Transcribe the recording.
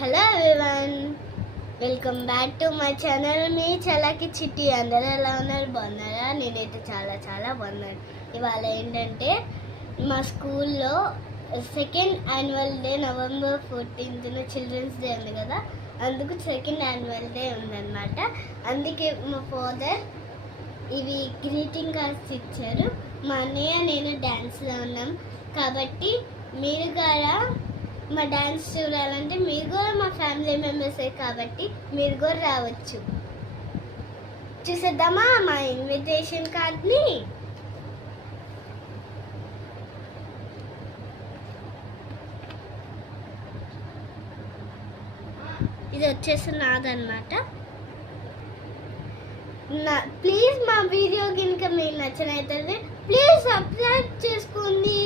Hello everyone, welcome back to my channel. మీ చలాకి చిట్టి. అందరూ ఎలా ఉన్నారు? బాగున్నారా? నేనైతే చాలా బాగున్నాను. ఇవాళ ఏంటంటే మా స్కూల్లో second annual day November 14th children's day ఉంది కదా, అందుకు సెకండ్ యాన్యువల్ డే ఉందన్నమాట. అందుకే మా ఫాదర్ ఇవి గ్రీటింగ్ కార్డ్స్ ఇచ్చారు. మా అన్నయ్య నేను డ్యాన్స్లో ఉన్నాం కాబట్టి మీరు కూడా మా డ్యాన్స్ చూడాలంటే మీరు కూడా మా ఫ్యామిలీ మెంబర్సే కాబట్టి మీరు కూడా రావచ్చు. చూసేద్దామా మా ఇన్విటేషన్ కార్డ్ని? ఇది వచ్చేసి నాదన్నమాట. ప్లీజ్ మా వీడియో కనుక మీకు నచ్చినట్లయితే ప్లీజ్ సబ్స్క్రైబ్ చేసుకోండి.